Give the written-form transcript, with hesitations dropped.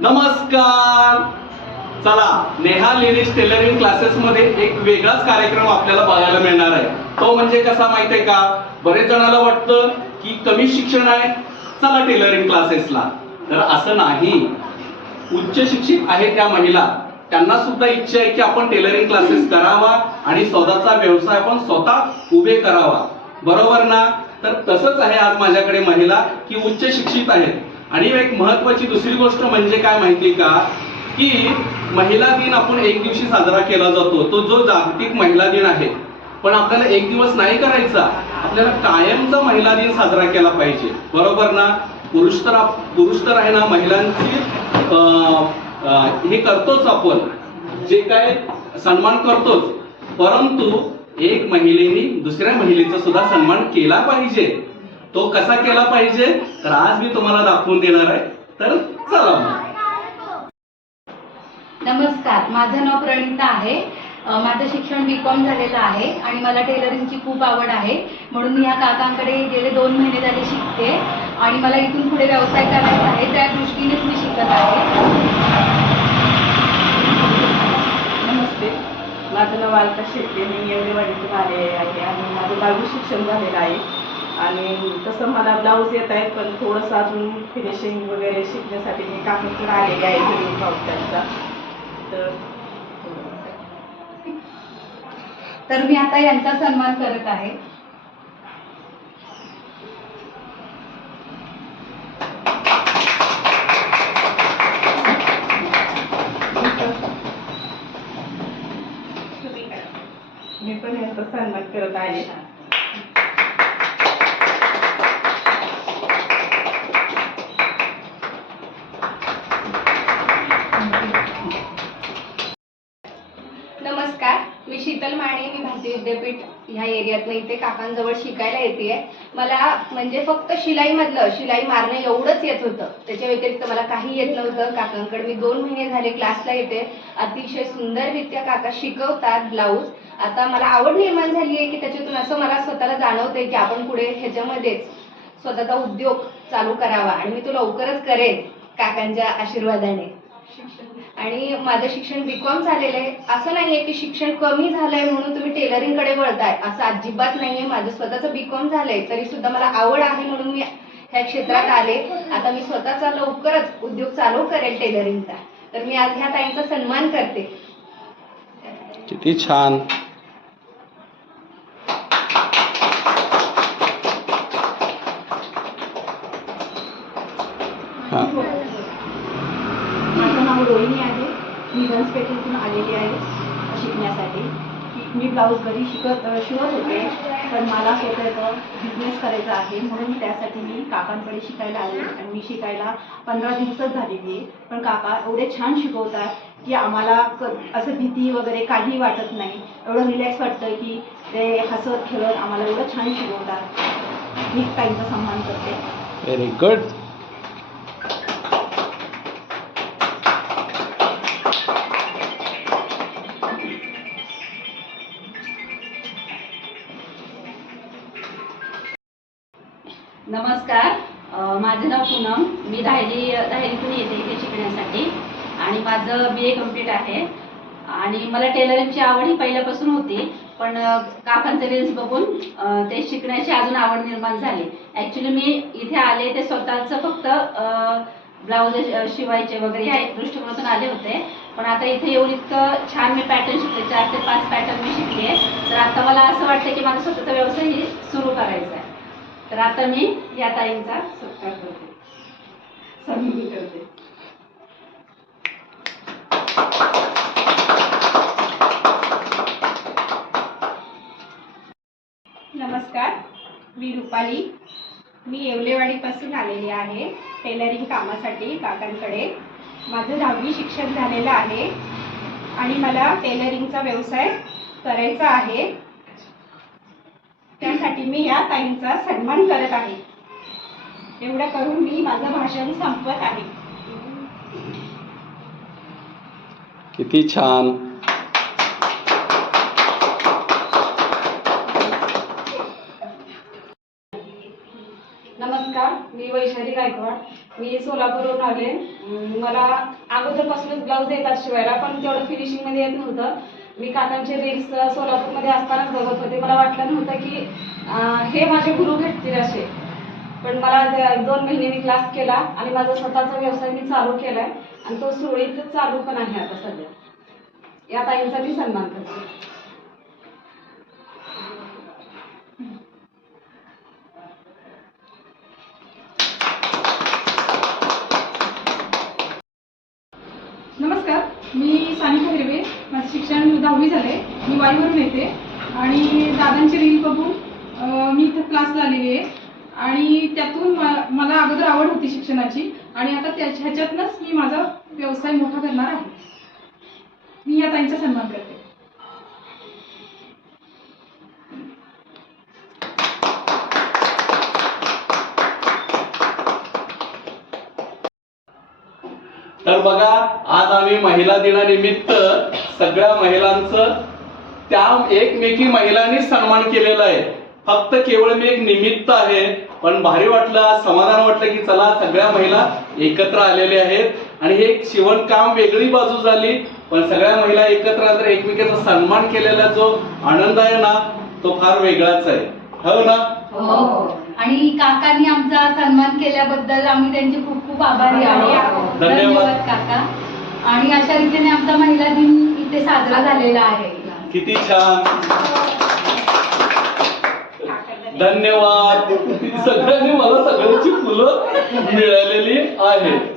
नमस्कार. चला, Neha ladies tailoring classes मध्ये एक वेगळाच कार्यक्रम आपल्याला बघायला मिळणार आहे. तो म्हणजे कसा माहितीये का? बरेच जणांना वाटतं की कमी शिक्षण आहे, चला टेलरिंग क्लासेसला. तर असं नाही. उच्च शिक्षित आहेत त्या महिला, त्यांना सुद्धा इच्छा आहे की आपण टेलरिंग क्लासेस करावा आणि स्वतःचा व्यवसाय आपण स्वतः उभे करावा. बरोबर ना? तर तसंच आहे आज माझ्याकडे महिला की उच्च शिक्षित आहेत. आणि एक महत्वाची दुसरी गोष्ट म्हणजे काय माहिती का, की महिला दिन आपण एक दिवशी साजरा केला जातो, तो जो जागतिक महिला दिन आहे. पण आपल्याला एक दिवस नाही करायचा, आपल्याला कायमचा महिला दिन साजरा केला पाहिजे. बरोबर ना? पुरुष तर आहे ना, महिलांची हे करतोच आपण, जे काय सन्मान करतोच, परंतु एक महिलेने दुसऱ्या महिलेचा सुद्धा सन्मान केला पाहिजे. तो कसा केला पाहिजे तर आज मी तुम्हाला दाखवून देणार आहे. तर चला. नमस्कार, माझं नाव प्रणिता आहे. माझं शिक्षण बीकॉम झालेलं आहे आणि मला टेलरिंगची खूप आवड आहे. म्हणून मी ह्या काकांकडे गेले 2 महिने झाले शिकते आणि मला इथून पुढे व्यवसाय करायचा आहे, त्या दृष्टीनेच मी शिकत आहे. नमस्ते, माझं नाव अलका शेट्टे. मी येवलेवाडीतून आलेले आहे आणि माझं 10वी शिक्षण झालेलं आहे. आणि तसं मला ब्लाऊज येत आहे, पण थोडंसं अजून फिनिशिंग वगैरे शिकण्यासाठी मी काकांकडे आलेले आहे घरी त्यांचा. तर मी आता यांचा सन्मान करत आहे. मी पण यांचा सन्मान करत आहे. नमस्कार, मी शीतल माने. मी भारतीय विद्यापीठ ह्या एरियातनं इथे काकांजवळ शिकायला येते. मला म्हणजे फक्त शिलाई मारणं एवढंच येत होतं. त्याच्या व्यतिरिक्त मला काही येत नव्हतं. काकांकडे मी 2 महिने झाले क्लासला येते. अतिशय सुंदररित्या काका शिकवतात ब्लाऊज. आता मला आवड निर्माण झाली आहे की त्याच्यातून असं मला स्वतःला जाणवतंय की आपण पुढे ह्याच्यामध्येच स्वतःचा उद्योग चालू करावा आणि मी तो लवकरच करेन काकांच्या आशीर्वादाने. आणि माझं शिक्षण बीकॉम झालेलं आहे. असं नाहीये की शिक्षण कमी झालंय म्हणून तुम्ही टेलरिंगकडे वळताय, असं अजिबात नाहीये. माझं स्वतःचं बीकॉम झालंय, तरी सुद्धा मला आवड आहे म्हणून मी ह्या क्षेत्रात आले. आता मी स्वतःचा लवकरच उद्योग चालू करेल टेलरिंगचा. तर मी आज ह्या ताईंचा सन्मान करते. किती छान. माझं नाव रोहिणी आहे. मी गंजपेठेतून आलेली आहे शिकण्यासाठी. मी ब्लाऊज घरी शिवत होते, पण मला स्वतःचा बिझनेस करायचा आहे म्हणून त्यासाठी मी काकांकडे शिकायला आले. आणि मी शिकायला 15 दिवसच झालेली आहे, पण काका एवढे छान शिकवतात की आम्हाला असं भीती वगैरे काही वाटत नाही. एवढं रिलॅक्स वाटतं की ते हसत खेळत आम्हाला एवढं छान शिकवतात. मी ताईंचा सन्मान करते. Very good. नमस्कार, माझं नाव पूनम. मी धायरीतून येते इथे शिकण्यासाठी आणि माझं BA कम्प्लीट आहे. आणि मला टेलरिंगची आवड ही पहिल्यापासून होती, पण काकांचे रील्स बघून ते शिकण्याची अजून आवड निर्माण झाली. ॲक्च्युली मी इथे आले ते स्वतःचं फक्त ब्लाऊज शिवायचे वगैरे ह्या दृष्टिकोनातून आले होते. पण आता इथे येऊन इतकं छान मी पॅटर्न शिकले, 4 ते 5 पॅटर्न मी शिकले. तर आता मला असं वाटतं की माझा स्वतःचा व्यवसाय सुरू करायचा आहे. तर आता मी या ताईंचा सत्कार करते, सन्मान करते. नमस्कार, मी रुपाली. मी येवलेवाडीपासून आलेली आहे टेलरिंग कामासाठी काकांकडे. माझं 10वी शिक्षण झालेलं आहे आणि मला टेलरिंगचा व्यवसाय करायचा आहे. त्यासाठी मी या ताईंचा सन्मान करत आहे. एवढं करून मी माझं भाषण संपवत आहे. किती छान. नमस्कार, मी वैशाली गायकवाड. मी सोलापूरवरून आले. मला अगोदरपासूनच ब्लाऊज येतात शिवायला, पण तेवढं फिनिशिंगमध्ये येत नव्हतं. मी काकांचे रील्स सोलापूरमध्ये असतानाच बघत होते. मला वाटलं नव्हतं की हे माझे गुरु भेटतील असे. पण मला 2 महिने मी क्लास केला आणि माझा स्वतःचा व्यवसाय मी चालू केलाय आणि तो सुरळीत चालू पण आहे आता सध्या. या ताईंचा मी सन्मान करते. नमस्कार, मी सानिका हिरवे. माझं शिक्षण 10वी झाले. मी वाईवरून येते आणि दादांची रील बघून मी इथं क्लासला आलेली आहे आणि त्यातून मला अगोदर आवड होती शिक्षणाची आणि आता ह्याच्यातनंच मी माझा व्यवसाय मोठा करणार आहे. मी या ताईंचा सन्मान करते. तर बघा, आज आम्ही महिला दिनानिमित्त सगळ्या महिलांचं त्या एकमेकी महिलांनी सन्मान केलेला आहे. फक्त केवळ मी एक निमित्त आहे, पण भारी वाटलं, समाधान वाटलं की चला सगळ्या महिला एकत्र आलेल्या आहेत आणि हे शिवणकाम वेगळी बाजू झाली, पण सगळ्या महिला एकत्र आल्या तर एकमेकांचा सन्मान केलेला जो आनंद आहे ना, तो फार वेगळाच आहे. हो ना? हो. आणि काकांनी आमचा सन्मान केल्याबद्दल आम्ही त्यांचे खूप खूप आभारी आहोत. धन्यवाद काका. आणि अशा रीतीने आमचा महिला दिन इथे साजरा झालेला आहे. किती छान, धन्यवाद. सगळ्यांनी मला सगळ्यांची फुलं मिळालेली आहेत.